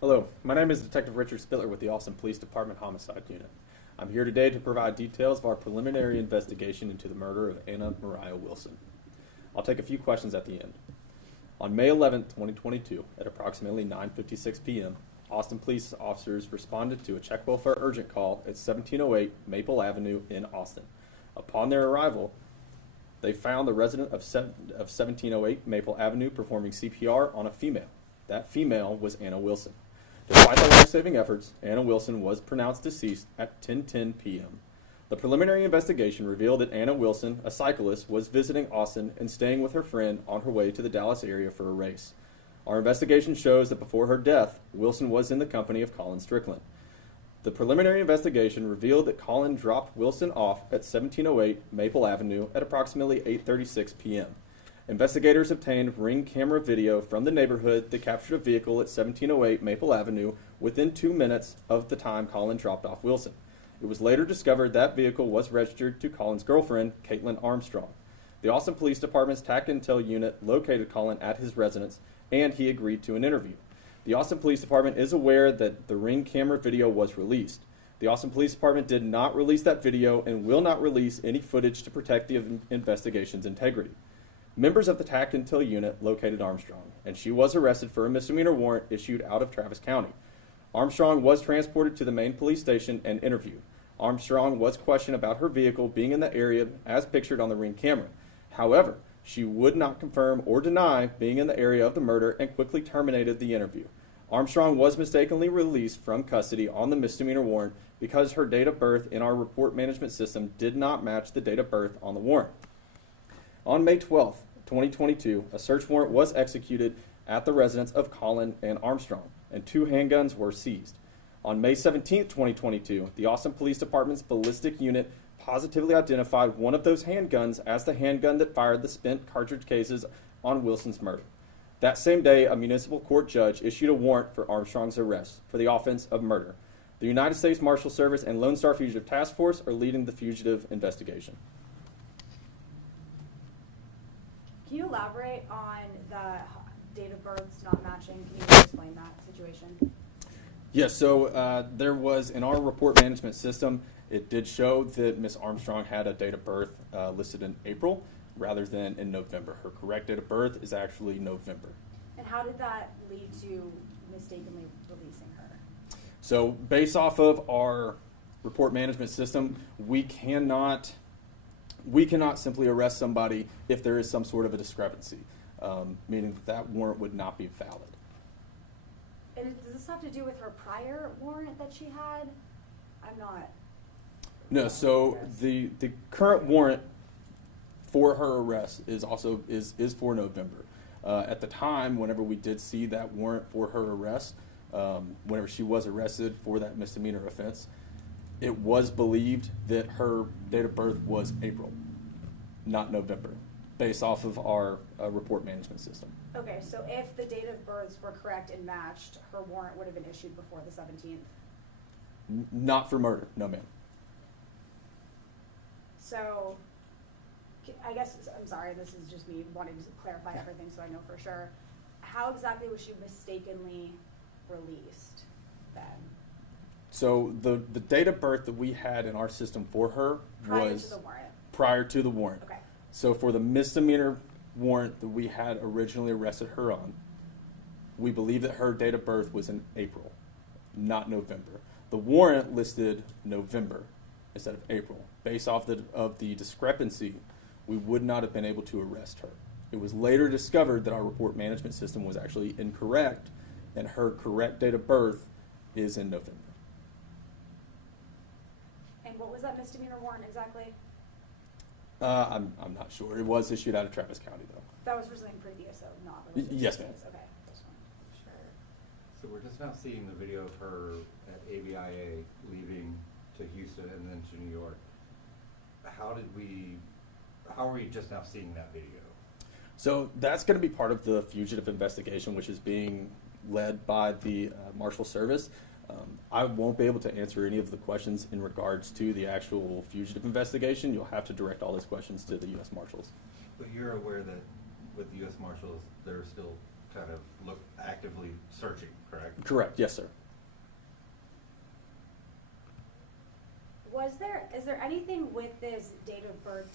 Hello, my name is Detective Richard Spittler with the Austin Police Department Homicide Unit. I'm here today to provide details of our preliminary investigation into the murder of Anna Mariah Wilson. I'll take a few questions at the end. On May 11, 2022, at approximately 9:56 p.m., Austin police officers responded to a check welfare urgent call at 1708 Maple Avenue in Austin. Upon their arrival, they found the resident of 1708 Maple Avenue performing CPR on a female. That female was Anna Wilson. Despite the life-saving efforts, Anna Wilson was pronounced deceased at 10:10 p.m. The preliminary investigation revealed that Anna Wilson, a cyclist, was visiting Austin and staying with her friend on her way to the Dallas area for a race. Our investigation shows that before her death, Wilson was in the company of Colin Strickland. The preliminary investigation revealed that Colin dropped Wilson off at 1708 Maple Avenue at approximately 8:36 p.m. Investigators obtained ring camera video from the neighborhood that captured a vehicle at 1708 Maple Avenue within 2 minutes of the time Colin dropped off Wilson. It was later discovered that vehicle was registered to Colin's girlfriend, Caitlin Armstrong. The Austin Police Department's TAC Intel unit located Colin at his residence, and he agreed to an interview. The Austin Police Department is aware that the ring camera video was released. The Austin Police Department did not release that video and will not release any footage to protect the investigation's integrity. Members of the TAC Intel unit located Armstrong, and she was arrested for a misdemeanor warrant issued out of Travis County. Armstrong was transported to the main police station and interviewed. Armstrong was questioned about her vehicle being in the area as pictured on the ring camera. However, she would not confirm or deny being in the area of the murder and quickly terminated the interview. Armstrong was mistakenly released from custody on the misdemeanor warrant because her date of birth in our report management system did not match the date of birth on the warrant. On May 12, 2022, a search warrant was executed at the residence of Colin and Armstrong, and 2 handguns were seized. On May 17, 2022, the Austin Police Department's ballistic unit positively identified one of those handguns as the handgun that fired the spent cartridge cases on Wilson's murder. That same day, a municipal court judge issued a warrant for Armstrong's arrest for the offense of murder. The United States Marshal Service and Lone Star Fugitive Task Force are leading the fugitive investigation. Can you elaborate on the date of births not matching? Can you explain that situation? Yes, so there was, in our report management system, it did show that Miss Armstrong had a date of birth listed in April rather than in November. Her correct date of birth is actually November. And how did that lead to mistakenly releasing her? So based off of our report management system, we cannot simply arrest somebody if there is some sort of a discrepancy, meaning that warrant would not be valid. And does this have to do with her prior warrant that she had? I'm not. No, so the current warrant for her arrest is also is for November. At the time, whenever we did see that warrant for her arrest, whenever she was arrested for that misdemeanor offense, it was believed that her date of birth was April, not November, based off of our report management system. Okay, so if the date of births were correct and matched, her warrant would have been issued before the 17th? Not for murder, no ma'am. So, I guess, I'm sorry, this is just me wanting to clarify everything so I know for sure. How exactly was she mistakenly released then? So the date of birth that we had in our system for her was prior to the warrant. Prior to the warrant. Okay. So for the misdemeanor warrant that we had originally arrested her on, we believe that her date of birth was in April, not November. The warrant listed November instead of April. Based off of the discrepancy, we would not have been able to arrest her. It was later discovered that our report management system was actually incorrect, and her correct date of birth is in November. And what was that misdemeanor warrant exactly? I'm not sure. It was issued out of Travis County, though. That was for something previous, though, not related to Yes, ma'am. this. Okay, just one. Sure. So we're just now seeing the video of her at ABIA leaving to Houston and then to New York. How are we just now seeing that video? So that's going to be part of the fugitive investigation, which is being led by the Marshal Service. I won't be able to answer any of the questions in regards to the actual fugitive investigation. You'll have to direct all those questions to the U.S. Marshals. But you're aware that with the U.S. Marshals, they're still kind of actively searching, correct? Correct, yes, sir. Is there anything with this date of birth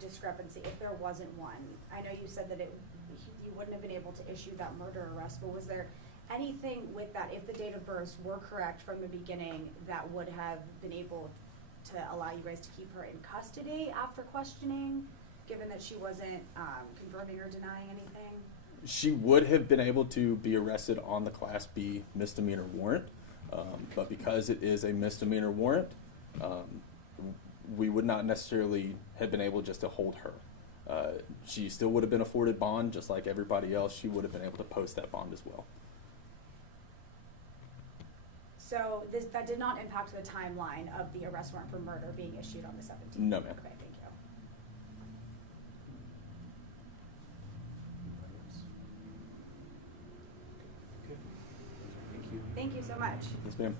discrepancy, if there wasn't one? I know you said that you wouldn't have been able to issue that murder arrest, but was there anything with that, if the date of births were correct from the beginning, that would have been able to allow you guys to keep her in custody after questioning, given that she wasn't confirming or denying anything? She would have been able to be arrested on the Class B misdemeanor warrant, but because it is a misdemeanor warrant, we would not necessarily have been able just to hold her. She still would have been afforded bond, just like everybody else. She would have been able to post that bond as well. So that did not impact the timeline of the arrest warrant for murder being issued on the 17th? No, ma'am. Okay, thank you. Okay. Thank you. Thank you so much. Yes, ma'am.